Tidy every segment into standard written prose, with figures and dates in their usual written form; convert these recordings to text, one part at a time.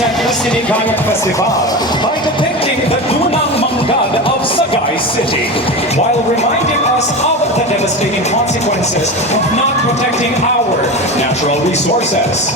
represent the Balagan Festival by depicting the Dunang Manggad of Sagay City, while reminding us of the devastating consequences of not protecting our natural resources.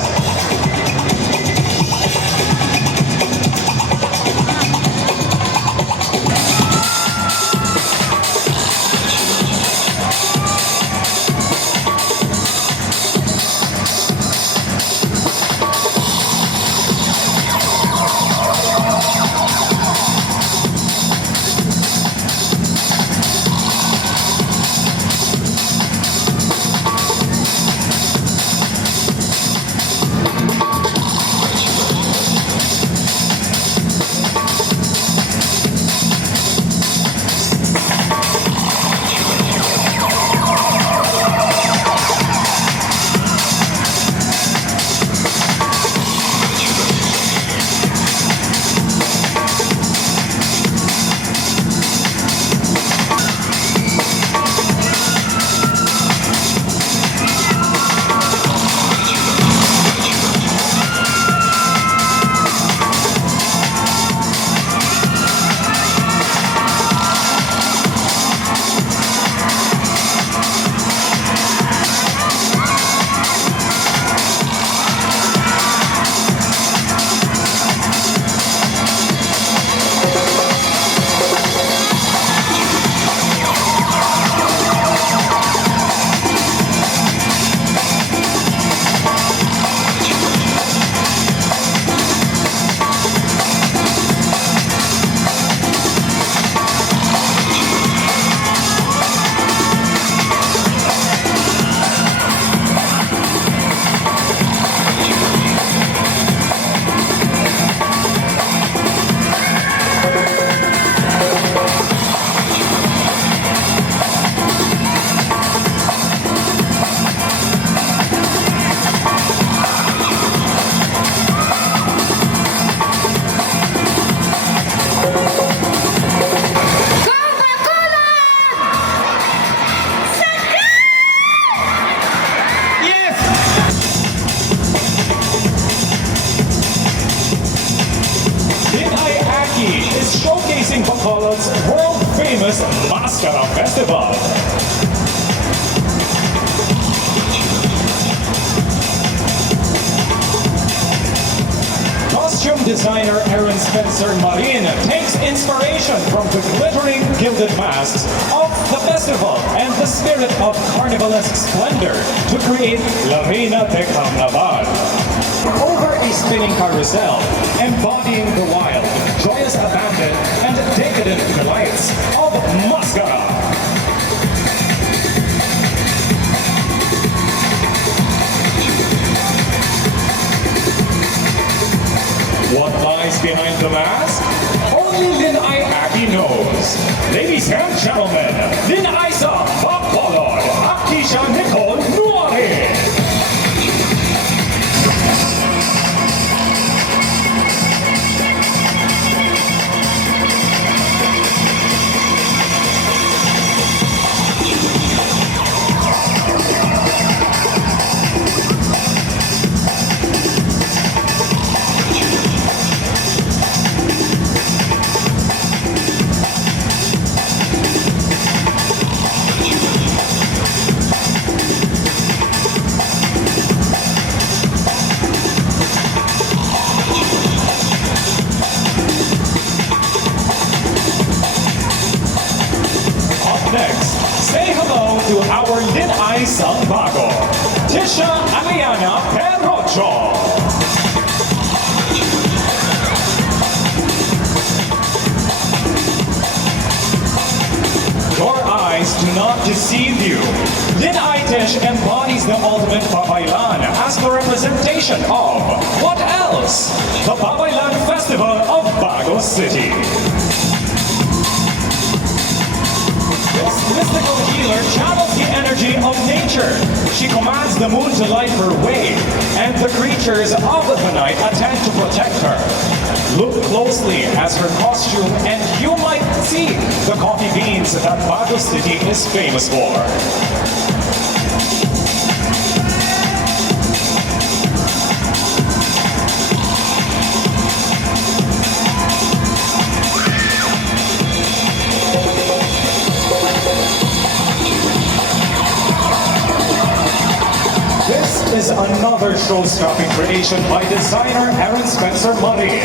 Bacolod's world-famous Pakana Festival. Costume designer Aaron Spencer Marin takes inspiration from the glittering gilded masks of the festival and the spirit of carnivalesque splendor to create La Reina de Carnaval. Over a spinning carousel, embodying the wild, joyous abandon, and decadent delights of Mascara. What lies behind the mask? Only LIn-AY knows. Ladies and gentlemen, LIn-AY sa Bacolod, Akisha Nicole Nuare. Next, say hello to our LIn-AY sa Bago, Tisha Aliana Perrocho. Your eyes do not deceive you. LIn-AY Tish embodies the ultimate Babaylan as the representation of, what else? The Babaylan Festival of Bago City. This mystical healer channels the energy of nature. She commands the moon to light her way, and the creatures of the night attend to protect her. Look closely as her costume, and you might see the coffee beans that Bago City is famous for. is another show-stopping creation by designer Aaron Spencer Marin.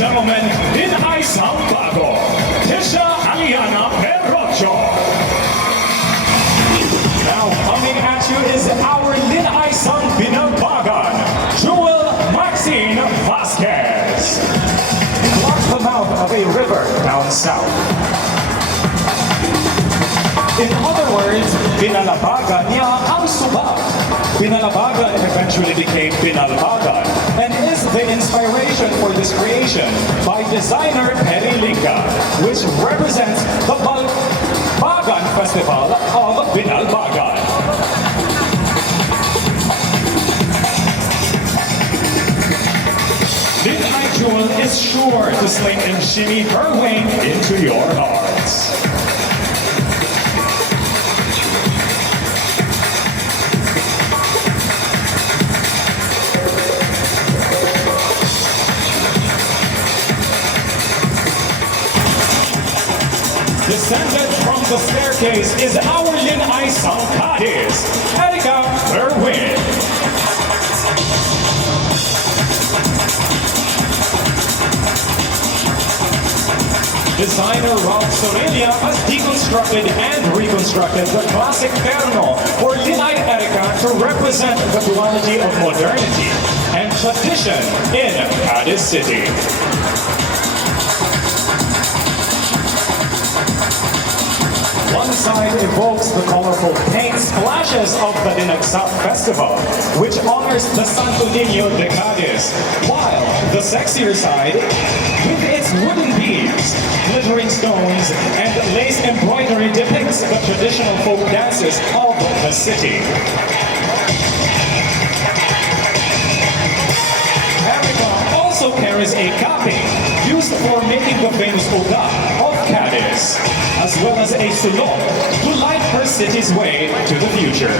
Gentlemen, LIn-AY Bago, Tisha Aliana Perrocho. Now coming at you is our LIn-AY Binabagan, Jewel Maxine Vasquez. Blocks the mouth of a river down south. In other words, binalabagan niya ang suba. Binalabagan eventually became binalbagan and is the inspiration for this creation by designer Perilinka, which represents the Balagan Festival of Binalbagan. LIn-AY Jewel is sure to sling and shimmy her way into your hearts. Descended from the staircase is our LIn-AY Salcadis, Erika Berwin. Designer Rob Sorelia has deconstructed and reconstructed the classic Purano for LIn-AY Erika to represent the duality of modernity and tradition in Cadiz City. One side evokes the colorful paint splashes of the Dinagsa Festival, which honors the Santo Niño de Cadiz, while the sexier side, with its wooden beads, glittering stones, and lace embroidery depicts the traditional folk dances of the city. Erika also carries a kapi, used for making the famous uga of Cadiz, as well as a sulok to light her city's way to the future.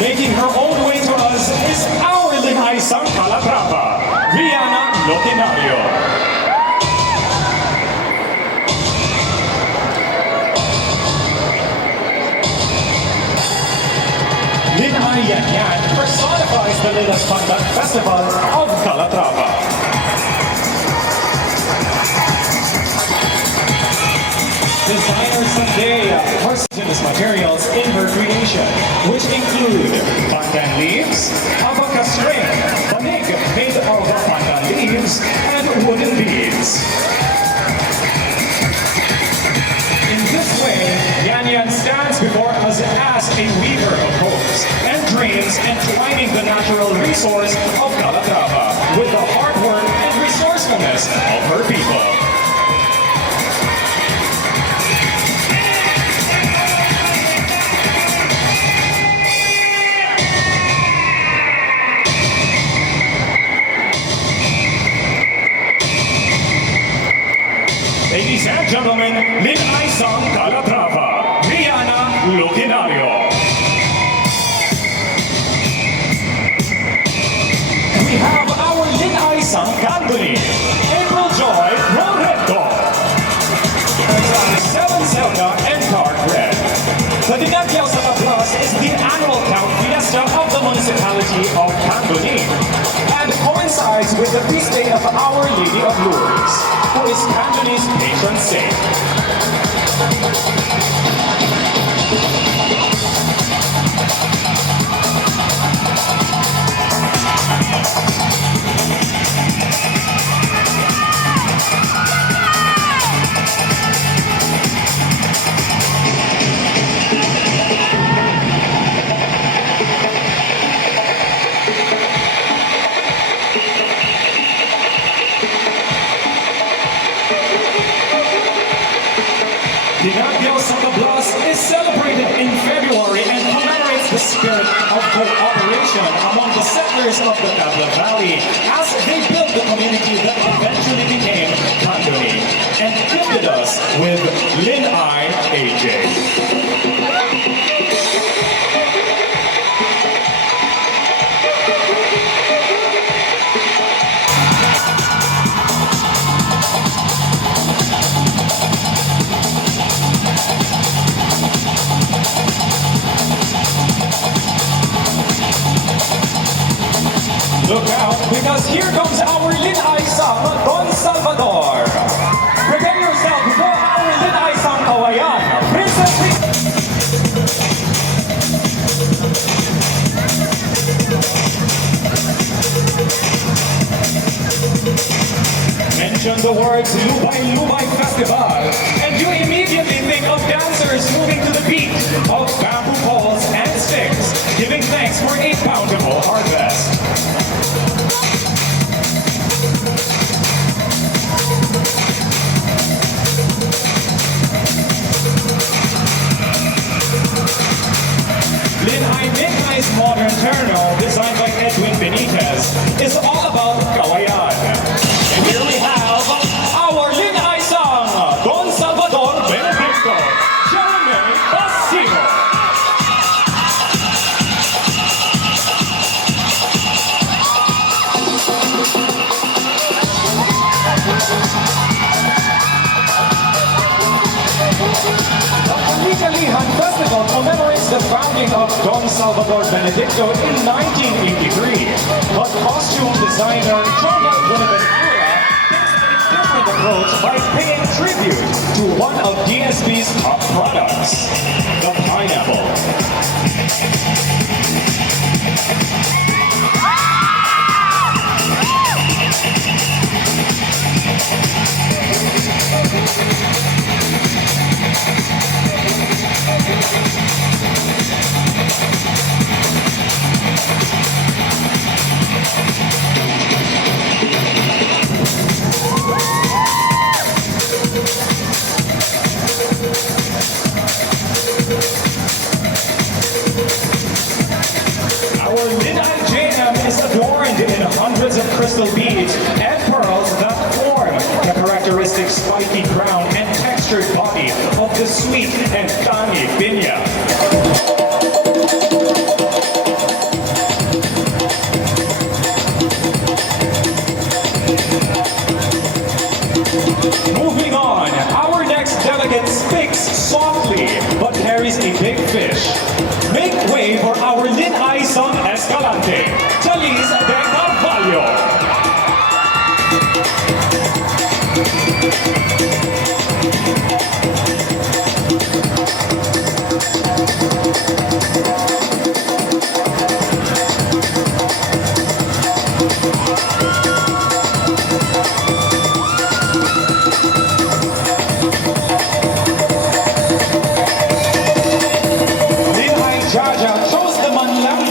Making her own way to us is our LIn-AY Calatrava, Rihanna Locinario. LIn-AY Yan Yan personifies the Prehispanic Festival of Calatrava. Designer Zendaya personalized materials in her creation, which include pandan leaves, abaca string, banig made of pandan leaves, and wooden beads. In this way, Yan Yan stands before us as a weaver of hopes and dreams, entwining the natural resource of Calatrava with the hard work and resourcefulness of her people. Ladies and gentlemen, LIn-AY Calatrava, Rihanna Locinario. We have our LIn-AY Candoni, April Joy Loreto, Seven Zelda and Dark Red. The Dinagyaw sa Plus is the annual Count Fiesta of the municipality of Candoni and coincides with the feast day of Our Lady of Lourdes, who is Candoni's patron saint. Christmas of the Blast is celebrated in February and commemorates the spirit of cooperation among the settlers of the Tabla Valley as they built the community that eventually became Granary and gifted us with LIn-AY AJ. Look out, because here comes our LIn-AY song, Don Salvador. Prepare yourself for our LIn-AY song, Kawayan. Princess mention the words LIn-AY Festival, and you immediately think of dancers moving to the beat of bamboo poles and sticks, giving thanks for a bountiful harvest. LIn-AY mechanized modern terminal designed by Edwin Benitez is all about Kawayan. And here we have our LIn-AY song, Don Salvador Benedicto, Granary Festival. The Balagan Festival commemorates the founding of Don Salvador Benedicto in 1983. But costume designer John Buenaventura takes a different approach by paying tribute to one of DSB's top products, the pineapple. Hundreds of crystal beads and pearls that form the characteristic spiky crown and textured body of the sweet and tangy piña. Moving on, our next delegate speaks softly but carries a big fish. Make way for our LIn-AY song Escalante, Chaliz de Carvalho.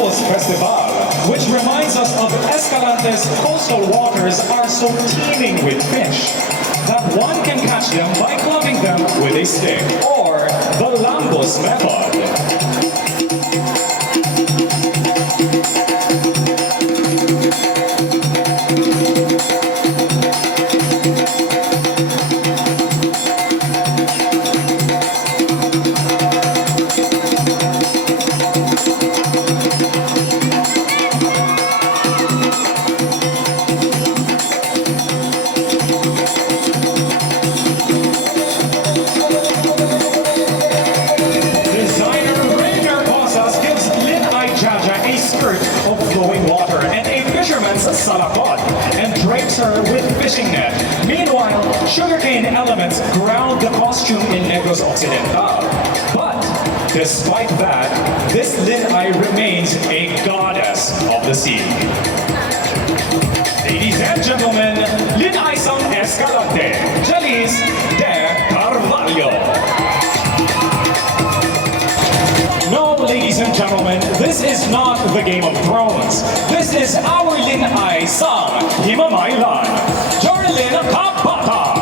Festival, which reminds us of Escalante's coastal waters are so teeming with fish that one can catch them by clubbing them with a stick, or the Lambos method. Salap and drapes her with fishing net. Meanwhile, sugarcane elements ground the costume in NEGROS Occidental. But despite that, this LIn-AY remains a goddess of the sea. Ladies and gentlemen, LIn-AY song Escalante, Chaliz de Carvalho. No, ladies and gentlemen, this is not the Game of Thrones. This is our LIn-AY song, Himamailan, Jorlin Kapata.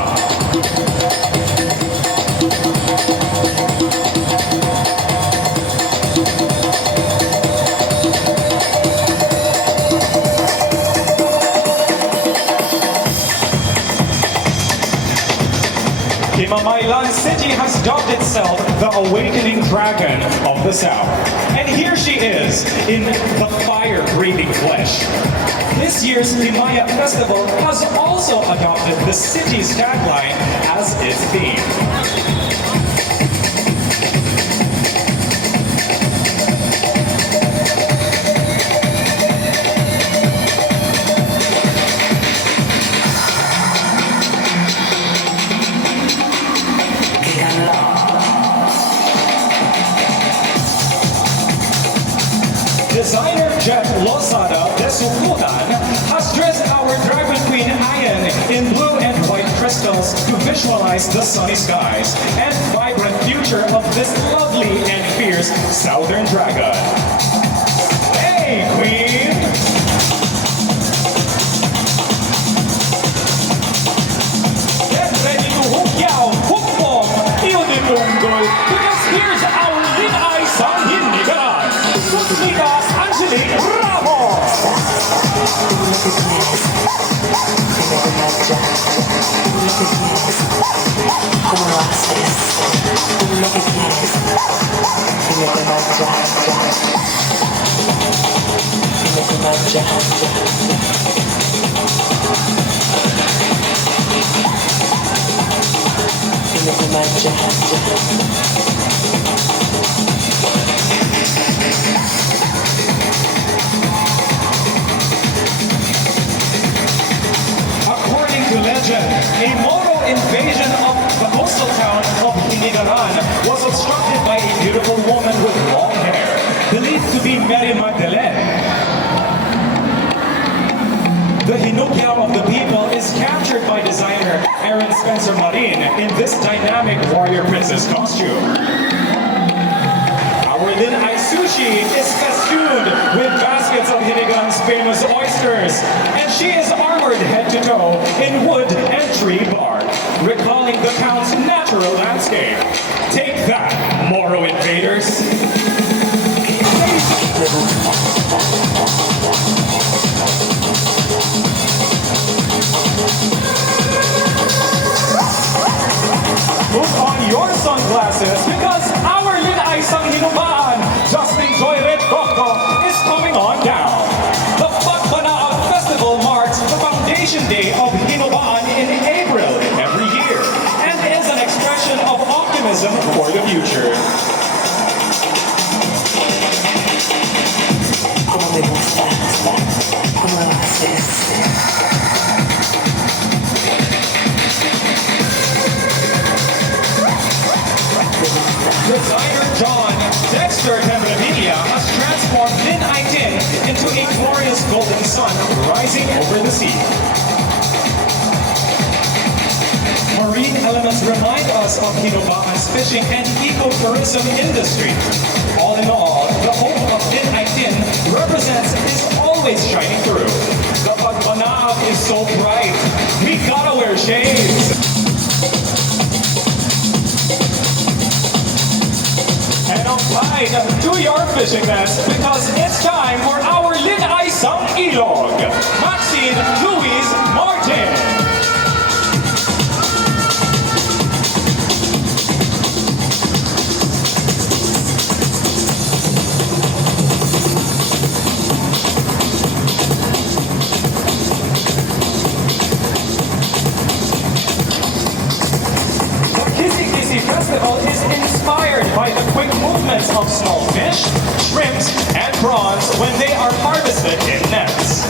Himamaylan City has dubbed itself the Awakening Dragon of the South. And here she is in the fire-breathing flesh. This year's Himaya Festival has also adopted the city's tagline as its theme. Designer Jet Losada de Sukutan has dressed our Dragon Queen Ayan in blue and white crystals to visualize the sunny skies and vibrant future of this lovely and fierce southern dragon. Hey, Queen! Get ready to hook yaw, hook bomb, iodidunggol, because here's our Lin-AY Sanghin Nigaran. Susmigas Angelique Bravo! According to legend, a Moro invasion of the coastal town of Hinigaran was obstructed by a beautiful woman with long hair, believed to be Mary Magdalene. The Hinukyaw of the people is captured by designer Aaron Spencer Marin in this dynamic warrior princess costume. Our Lin-AY sushi is festooned with baskets of Hinigaran's famous oysters, and she is armored head to toe in wood and tree bark, recalling the town's natural landscape. Take that, Moro invaders! Put on your sunglasses because our Lin-AY Sanghinubaan, Just Enjoy Red Coco, is coming on down. The Pakana Festival marks the foundation day of Hinubaan in April every year and is an expression of optimism for the future. Designer John Dexter Tembrevilla has transformed Lin-AY Tin into a glorious golden sun rising over the sea. Marine elements remind us of Hinubaan's fishing and ecotourism industry. All in all, the hope of Lin-AY Tin represents is always shining through. The Pagmanaab is so bright, we gotta wear shades. And apply to your fishing nets because it's time for our Lin-AY Sang Ilog, Maxine Louise Martin. Festival is inspired by the quick movements of small fish, shrimps, and prawns when they are harvested in nets.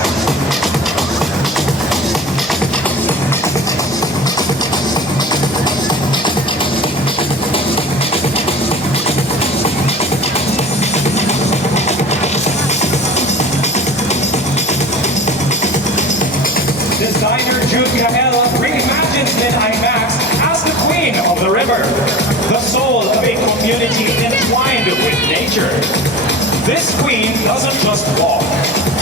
Designer Jude Gael reimagines Lin-AY Max as the queen of the river, the soul of a community entwined with nature. This queen doesn't just walk.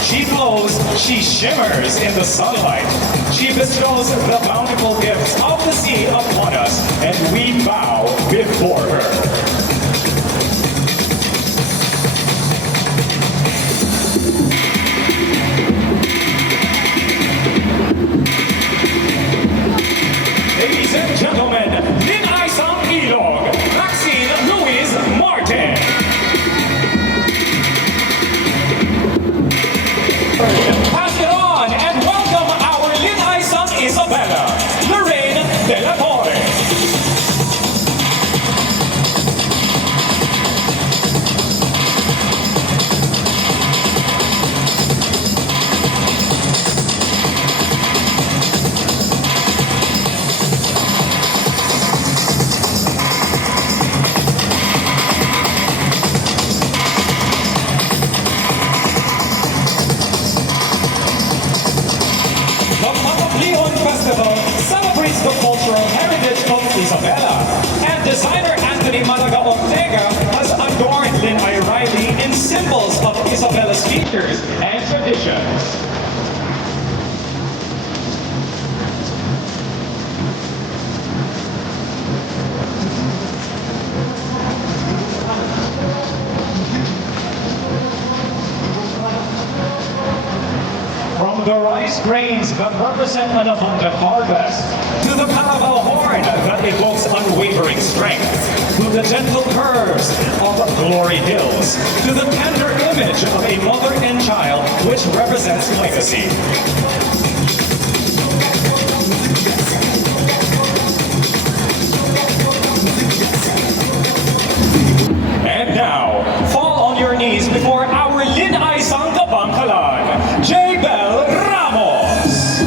She glows, she shimmers in the sunlight. She bestows the bountiful gifts of the sea upon us, and we bow before her. Ladies and gentlemen, Lin-AY Balagan Festival celebrates the cultural heritage of Isabella, and designer Anthony Malaga Ortega has adorned Lin-AY Riley in symbols of Isabella's features and traditions. From the rice grains that represent an abundant harvest, to the carabao horn that evokes unwavering strength, to the gentle curves of Glory Hills, to the tender image of a mother and child which represents legacy. And now, fall on your knees before our Lin-AY sang Bangala, J. Bell Ramos.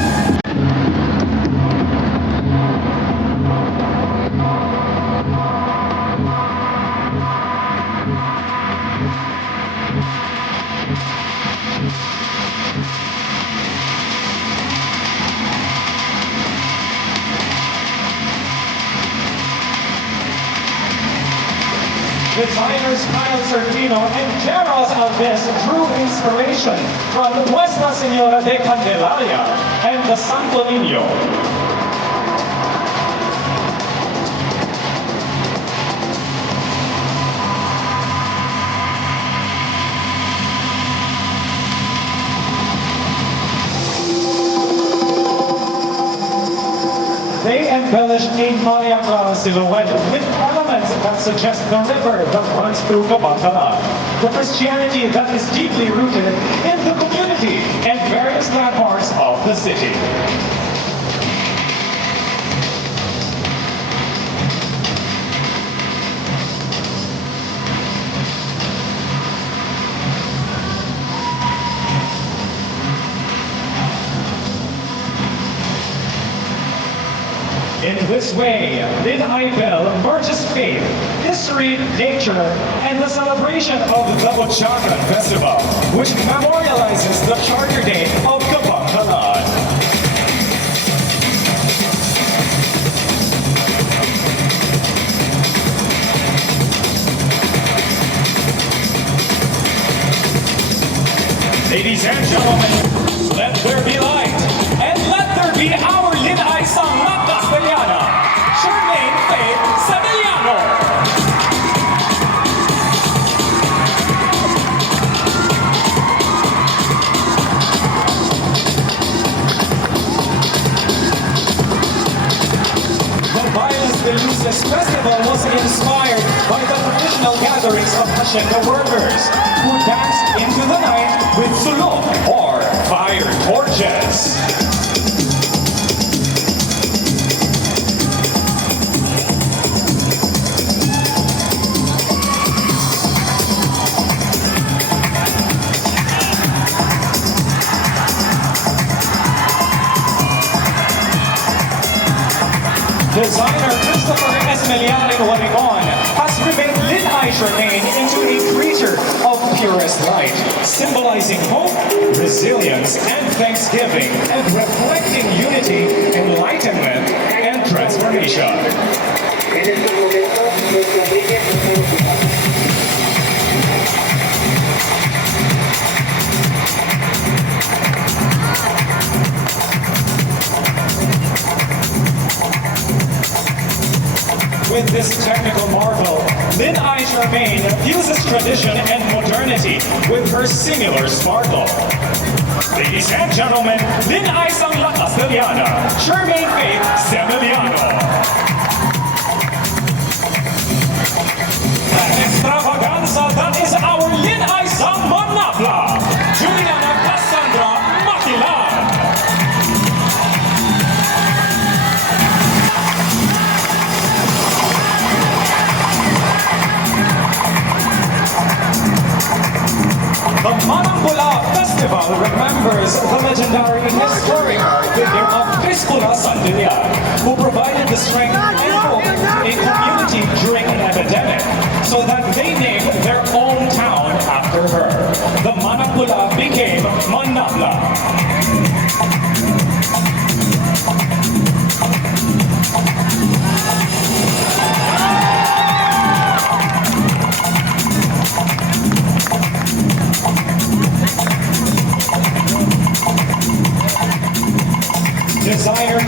Designers Kyle Sertino and Jeros Alves drew inspiration from Nuestra Señora de Candelaria and the Santo Niño. They embellished a Maya Clara silhouette with elements that suggest the river that runs through Bangala, the Christianity that is deeply rooted in the community and various landmarks of the city. In this way, Lin-AY Bell merges faith, history, nature, and the celebration of the Balagan Festival, which memorializes the charter date of Bangala. Ladies and gentlemen, let there be light, and let there be our Lin-AY sang na Castellana, Charmaine Faith Sevillano. The Violence de Luces Festival was inspired by the traditional gatherings of Hacienda workers, who danced into the night with sulok, or fire torches. Designer Christopher Esmelian in Oregon has remade Lin-AY Charmaine into a creature of purest light, symbolizing hope, resilience, and thanksgiving, and reflecting unity, enlightenment, and transformation. With this technical marvel, Lin-AY Charmaine fuses tradition and modernity with her singular sparkle. Ladies and gentlemen, Lin-AY sang La Castellana, Charmaine Faith Sevillano. That extravaganza, that is our Lin-AY sang Manapla, Juliana Cassandra Makilan. The Manapula Festival remembers the legendary historic figure of Crispula Sandilla, who provided the strength and hope to a community during an epidemic, so that they named their own town after her. The Manapula became Manapla.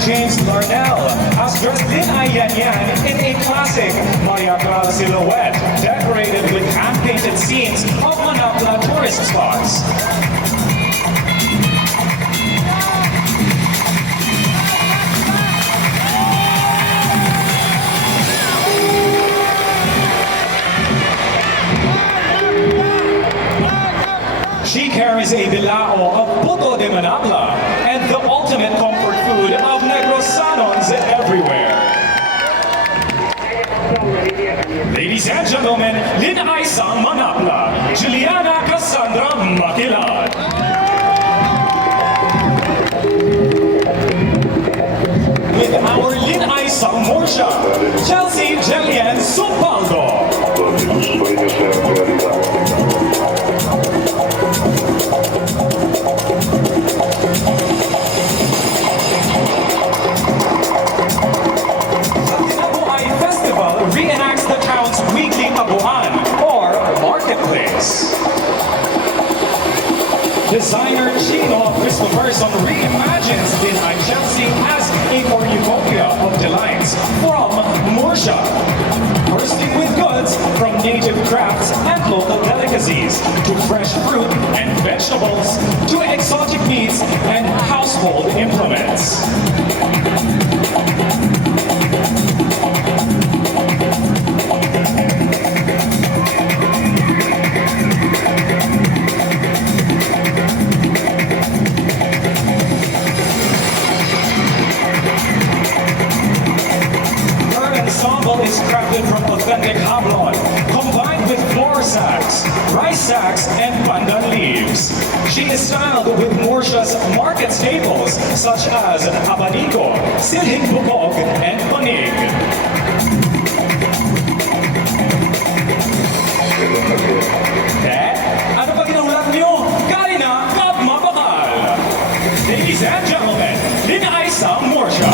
James Larnell has dressed Lin-AY in a classic Maya Clara silhouette, decorated with hand-painted scenes of Manapla tourist spots. She carries a bilao of puto de Manapla and the ultimate comfort food of Negros salons everywhere. Ladies and gentlemen, Lin-AY sang Manapla, Juliana Cassandra Maquilad. With our Lin-AY sang Morsha, Chelsea Jelian Supaldo. Reenacts the town's weekly abuhan, or marketplace. Designer Chino Christopherson reimagines Lin-AY Chelsea as a cornucopia of delights from Morsha, bursting with goods from native crafts and local delicacies, to fresh fruit and vegetables, to exotic meats and household implements. Is crafted from authentic hablon, combined with flour sacks, rice sacks, and pandan leaves. She is styled with Morsha's market staples such as abanico, silhing bukog, and panig. Ano pa ginaulat niyo? Karina Kapmabakal! Ladies and gentlemen, Lin-AY sang Morsha.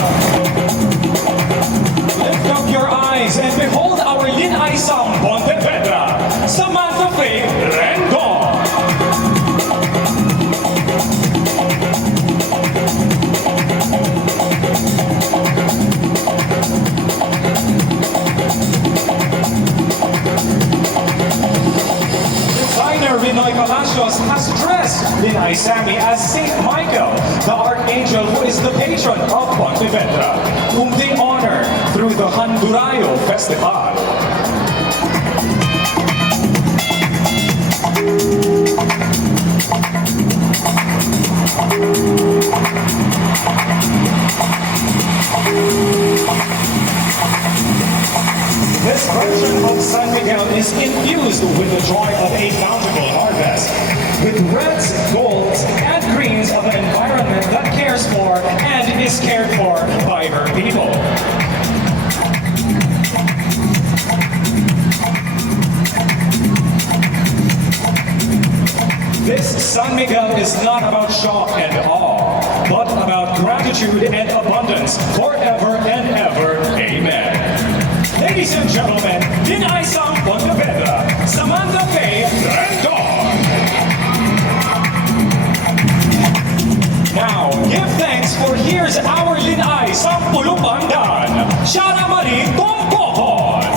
Lift up your eyes and behold our Lin-AY sang Pontevedra, Samantha Faye Rendon. Designer Rinoy Palacios has dressed Lin-AY Sammy as Saint Michael, the Archangel who is the patron of Pontevedra, whom they honor through the Handurayo Festival. This version of San Miguel is infused with the joy of a bountiful harvest, with reds, golds, and greens of an environment that cares for and is cared for by her people. This San Miguel is not about shock and awe, but about gratitude and abundance forever and ever. Amen. Ladies and gentlemen, Lin-AY sang Pontevedra, Samantha Faye Rendon. Now, give thanks for here's our Lin-AY sang Pulupandan, Shara Marie Tompokon.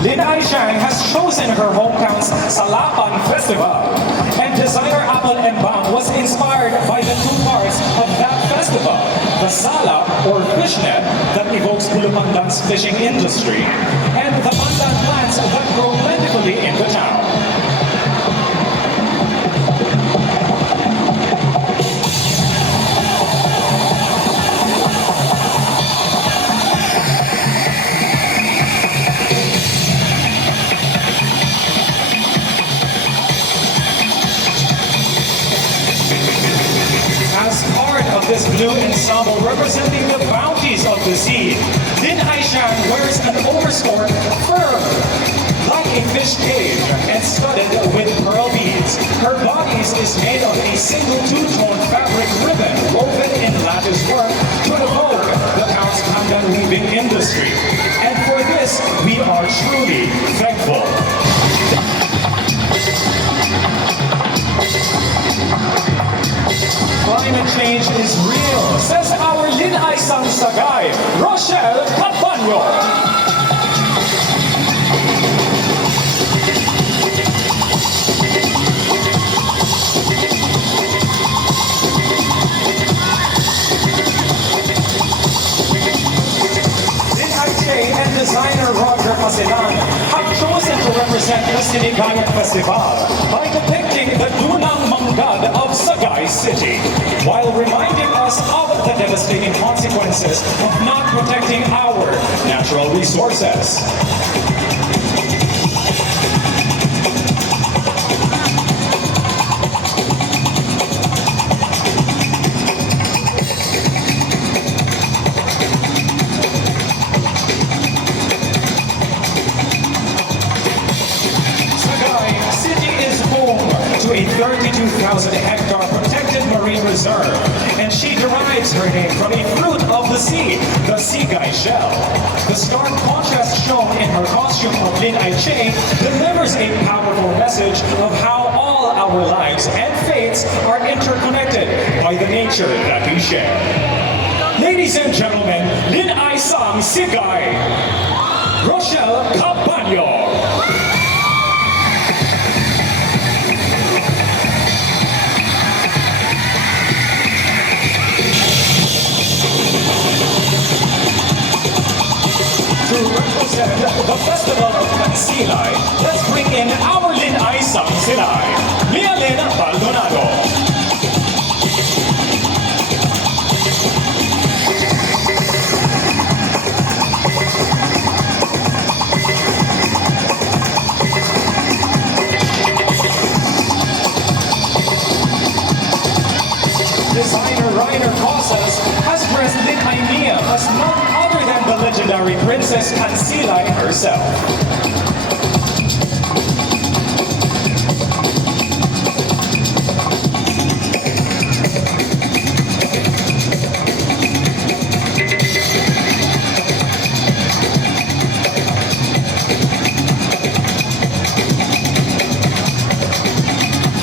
Lin-AY has chosen her hometown's Salap Festival, and designer Apple Mbang was inspired by the two parts of that festival, the Salap or fishnet that evokes Bulupandan's fishing industry, and the pandan plants that grow plentifully in the town. As part of this blue ensemble representing the bounties of the sea, Lin-AY wears an overskirt firm like a fish cage and studded with pearl beads. Her bodice is made of a single two-tone fabric ribbon woven in lattice work to evoke the town's pandan weaving industry. And for this, we are truly thankful. Climate change is real, says our Lin-AY sang Sagay, Rochelle Cabanyo. Lin-AY and designer Roger Pasilan have chosen to represent the Balagan Festival by depicting the Dunang Manggad of Sagay City, while reminding us of the devastating consequences of not protecting our natural resources. A 32,000-hectare protected marine reserve, and she derives her name from a fruit of the sea, the seaguy shell. The stark contrast shown in her costume of Lin-AY delivers a powerful message of how all our lives and fates are interconnected by the nature that we share. Ladies and gentlemen, Lin-AY sang Sigay, Rochelle Cabanyo. To represent the Festival of Kansilay, let's bring in our Lin-AY sang Silay, Lin Baldonado. Designer Rainer Casas has dressed Lin-AY as none other than the legendary Princess Kansilay herself.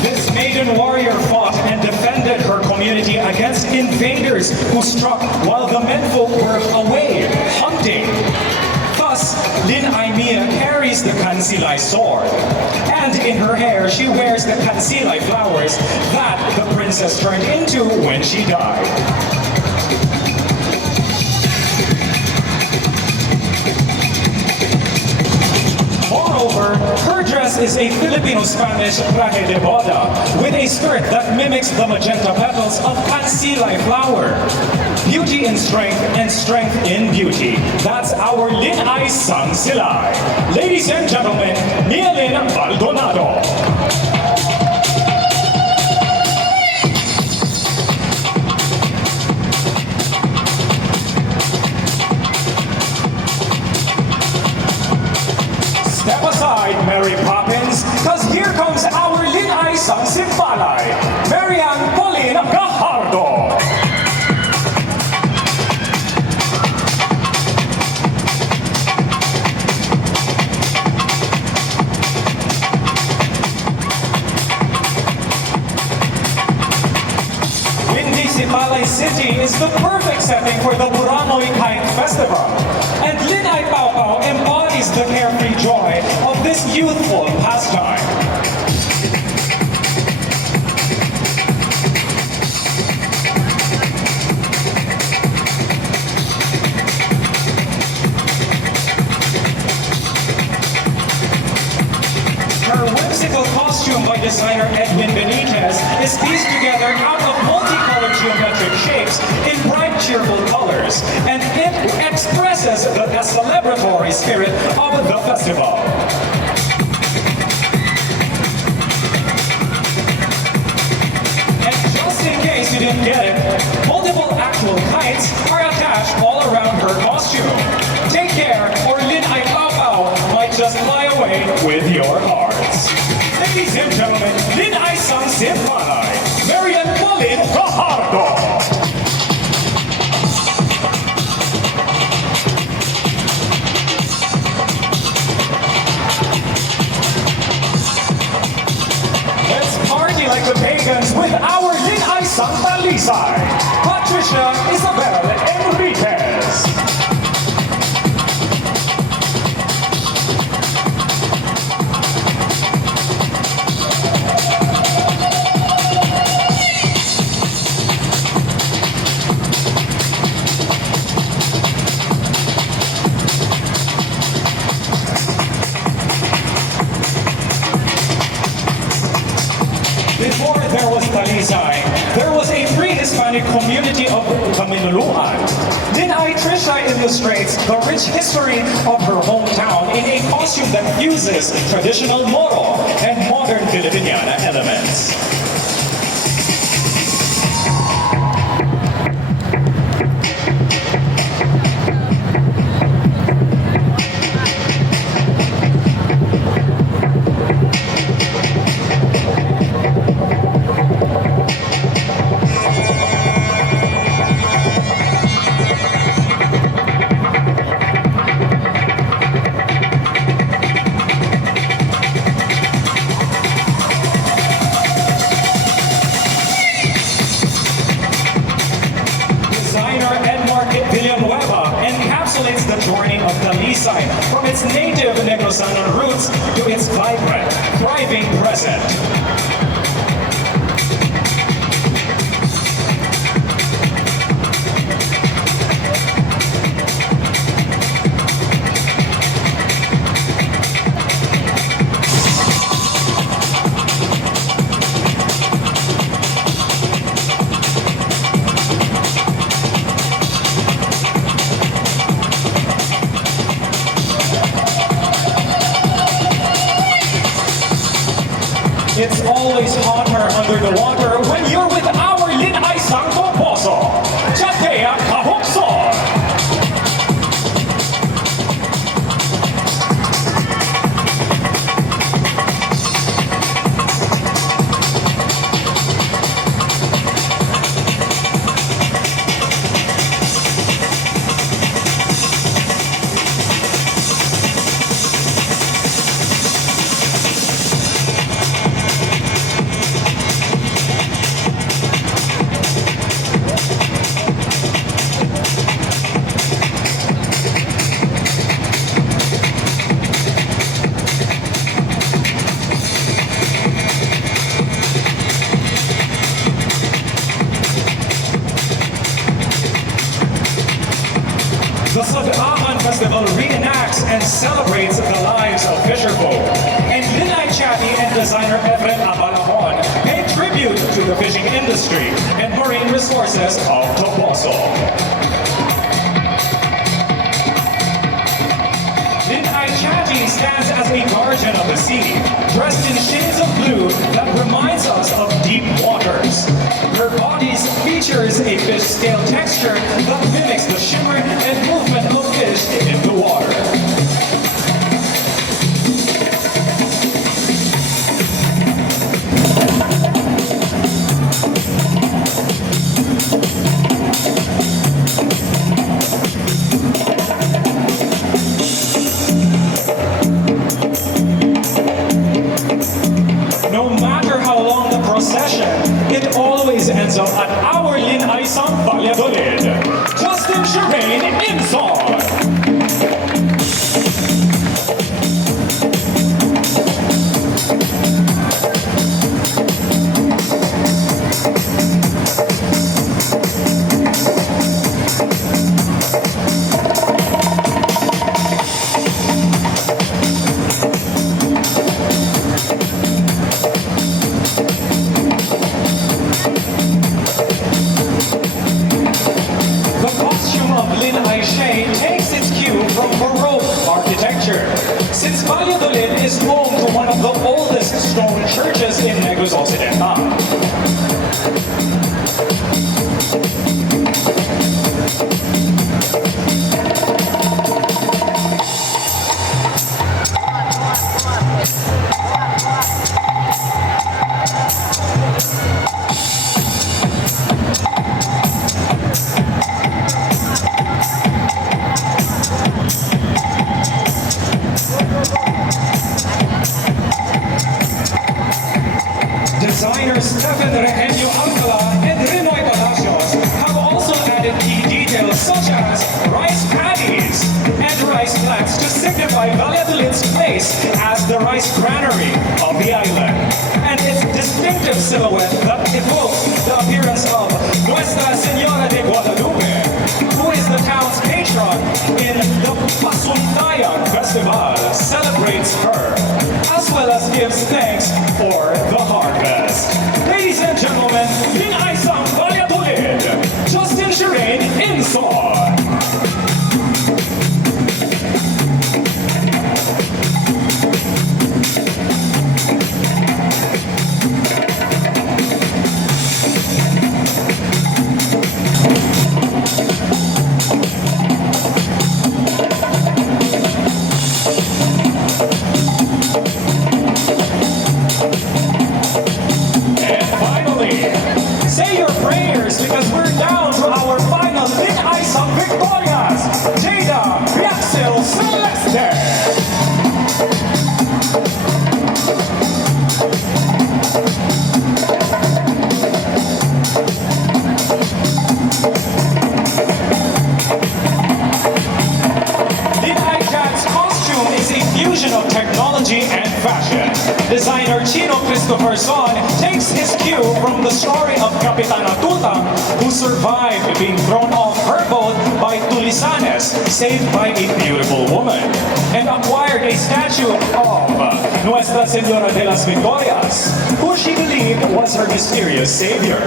This maiden warrior fought and defended her community against invaders who struck while the menfolk were away hunting. Thus, Lin-AY carries the Kansilay sword, and in her hair she wears the Kansilay flowers that the princess turned into when she died. Moreover, her dress is a Filipino-Spanish traje de boda with a skirt that mimics the magenta petals of Kansilay flower. Beauty in strength and strength in beauty. That's our Lin-AY sang Silay. Ladies and gentlemen, Lin Baldonado. Step aside, Mary Poppins, cause here comes our Lin-AY sang Simbalay, Marianne Pauline Gajardo. Simbalay City is the perfect setting for the Purano Kite Festival, and Lin-AY embodies the carefree joy of this youthful pastime. Her whimsical costume by designer Edwin Benitez is pieced together out of multicolored geometric shapes in bright, cheerful colors, and it expresses the celebratory spirit of the festival. And just in case you didn't get it, multiple actual kites are attached all around her costume. Take care, or Lin-AY might just fly away pagans with our Lin-AY Santa Lisay, Patricia Isabella Heritage. Before there was Talisay, there was a pre-Hispanic community of Kaminuluan. Lin-AY Trisha illustrates the rich history of her hometown in a costume that fuses traditional Moro and modern Filipiniana elements. From its native NEGROS roots to its vibrant, thriving present. It's always hotter under the water when you're with our Lin-AY Santo Poso, Chatea Kahukso. The Balagan Festival reenacts and celebrates the lives of fisherfolk. And Lin-AY Chatty and designer Efren Abalahon pay tribute to the fishing industry and marine resources of Toboso. Lin-AY Chatty stands as a guardian of the sea, dressed in shades of blue that reminds us of deep waters. Her body features a fish scale texture that mimics the shimmer and movement of fish in the water. No matter how long the procession, it always ends up at our Lin-AY San Valladolid. Justin Shireen in song. The President Eugenio Alcala and Rinoy Palacios have also added key details such as rice paddies and rice plants to signify Valladolid's place as the rice granary of the island, and its distinctive silhouette that evokes the appearance of Nuestra Señora de Guadalupe, who is the town's patron in the Pasuntayan Festival, celebrates her, as well as gives thanks for the harvest. Ladies and gentlemen, Lin-AY Valladolid, Justin Shireen in song. Say your prayers because we're down to our final Lin-AY victorias. Jada, Yaxel, Celeste. Lin-AY Jack's costume is a fusion of technology and fashion. Designer Chino Christopher Son takes his cue from the story of Kapitana Tutang, who survived being thrown off her boat by Tulisanes, saved by a beautiful woman, and acquired a statue of Nuestra Señora de las Victorias, who she believed was her mysterious savior.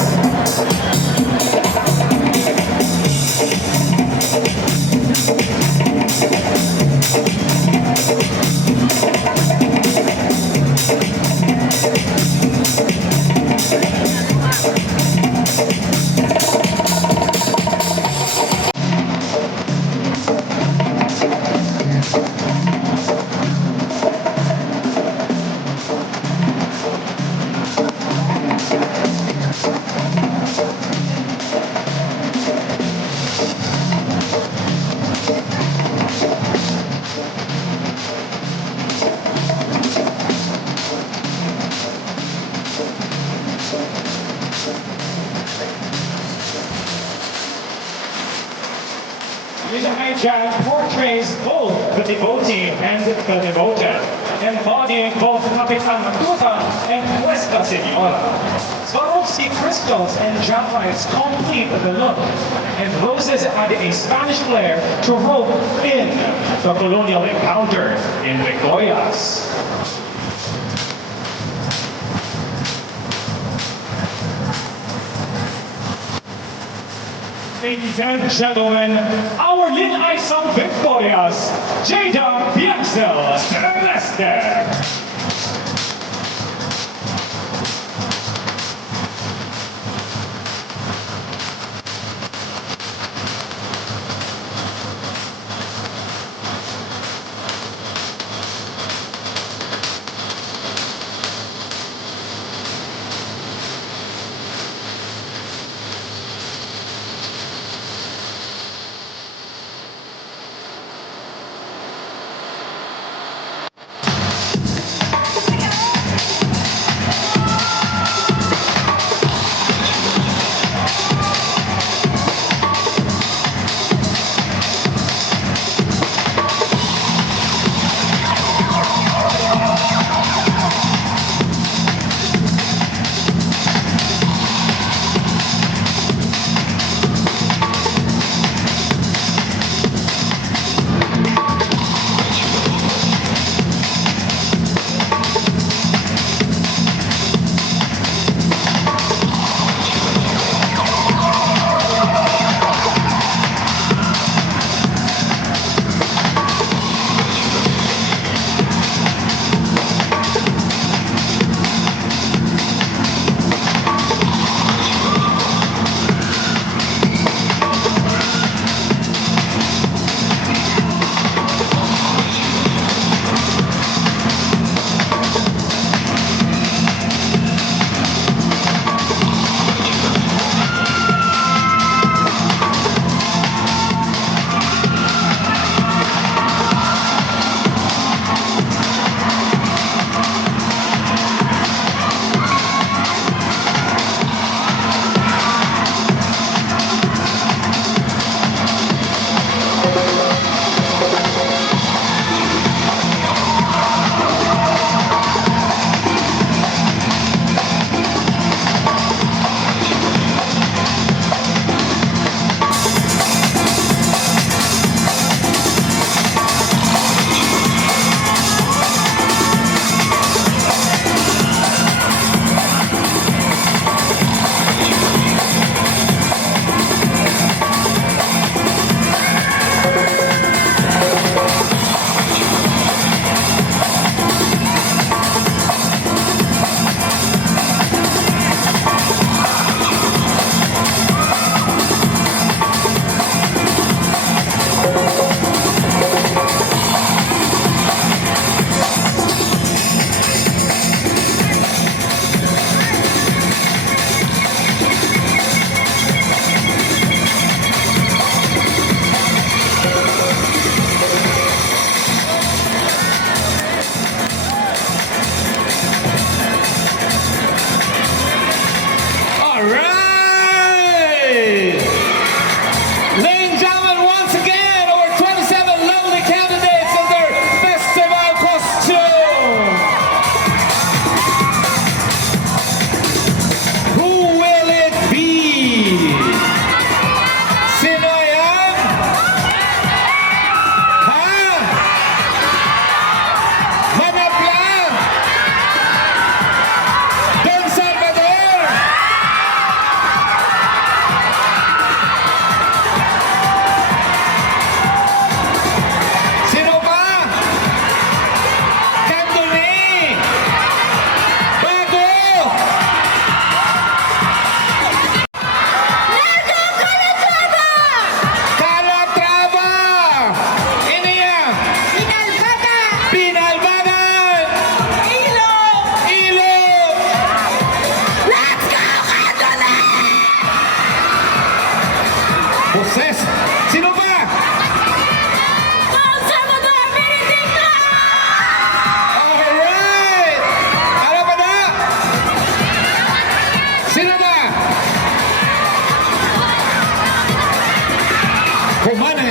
Lin-AY Jazz portrays both the devotee and the devoted, embodying both Kapitana Tutang and Nuestra Señora. Swarovski crystals and japhites complete the look, and roses add a Spanish flair to rope in the colonial encounter in Victorias. Ladies and gentlemen, our Lin-AY victorias, Jada, Yaxel, Celeste.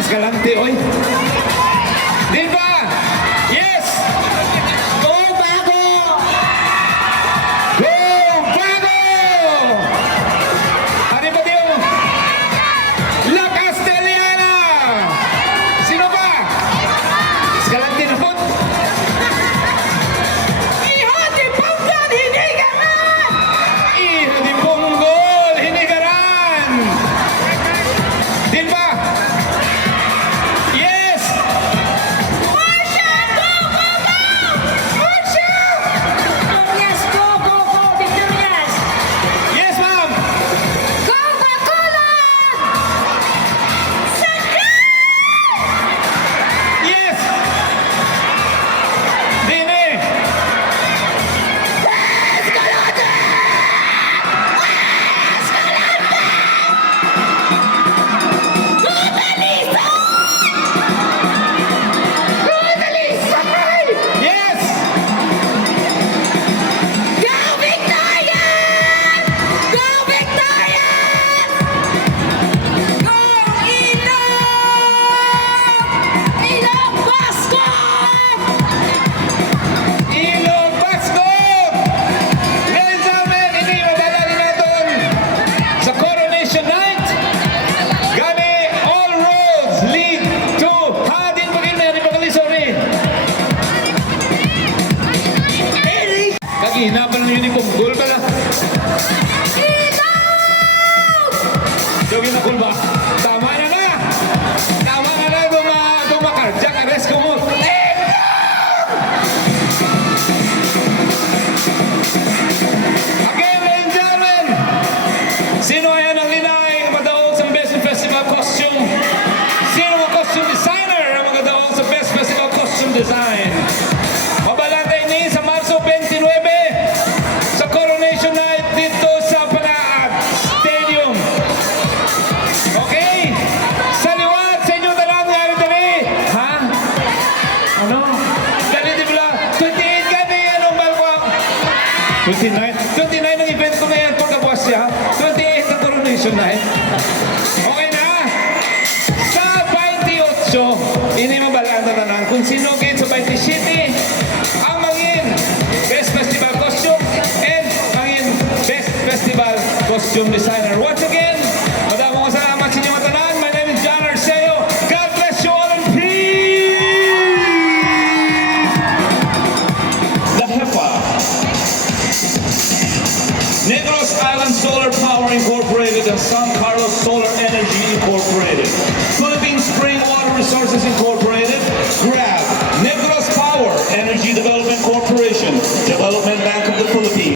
Escalante, oy. Di ba? Yes! Go Bago! Go Bago! Ano ba diyo? La Castellana! Sino ba? Escalante na po. Iho di Ponggol, Hinigaran! Iho di Ponggol, Hinigaran! Di ba? Yes! Marsha! Go, go, go! Marsha! Victorias, go, go, go, Victorias! Yes, ma'am! Coca-Cola! Yes! Dine! Yes! Go, Victorias! Go, Victorias! Go, Ilog! Ilog Basco! Ilog Basco! Ladies and gentlemen, hindi mabalali natin sa Coronation Night. Gani, all roads lead to Hadin Pagina ni Pagalisori. Kagihinapan ng uniform, goal ka na. Jogi na goal ba? Tama na na! Tama na na dumakardiak, arrest ko mo. Again, ladies and gentlemen, sino ayan ang LIn-AY na madaog sa Best Festival Costume? Sino ang costume designer ang magadaog sa Best Festival Costume Design? Mabalantay ni sa Marso 29 sa Coronation Night dito sa Panaat Stadium. Okay? Sa liwat sa inyo talang nangyari dali. Ha? Ano? Dali di ba? 28 ka ni anong balwa? 29? 29 ang event ko na yan pagkabuas siya. 28 ang Coronation Night. Okay na? Sa 28, ini mabalanta na lang kung sino gate sa 27 ang mangin Best Festival Costume and mangin Best Festival Costume Designer. Once again, madamong salamat sa inyo matanan. My name is John Arceo. God bless you all and peace! The HEPA, Negros Island Solar Power Incorporated and San Carlos Solar Energy Incorporated, Philippine Spring Water Resources Incorporated,